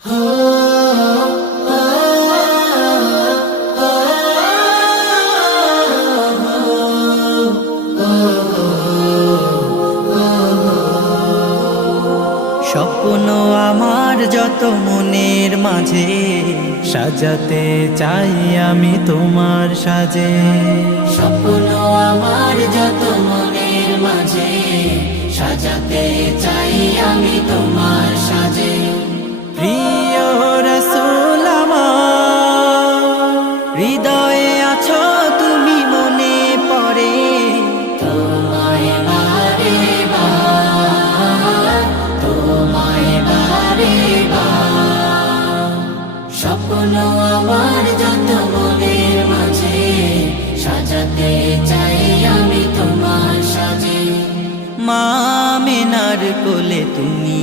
স্বপ্ন আমার যত মনের মাঝে সাজাতে চাই আমি তোমার সাজে। স্বপ্ন আমার যত মনের মাঝে সাজাতে চাই আমি তোমার সাজে। প্রিয় রাসূল আমার, হৃদয়ে আছো তুমি, মনে পড়ে তোমায় বারে বার, তোমায় বারে বার। স্বপ্ন আমার যত মনের মাঝে সাজাতে চাই আমি তোমার সাজে। মা আমিনার কোলে তুমি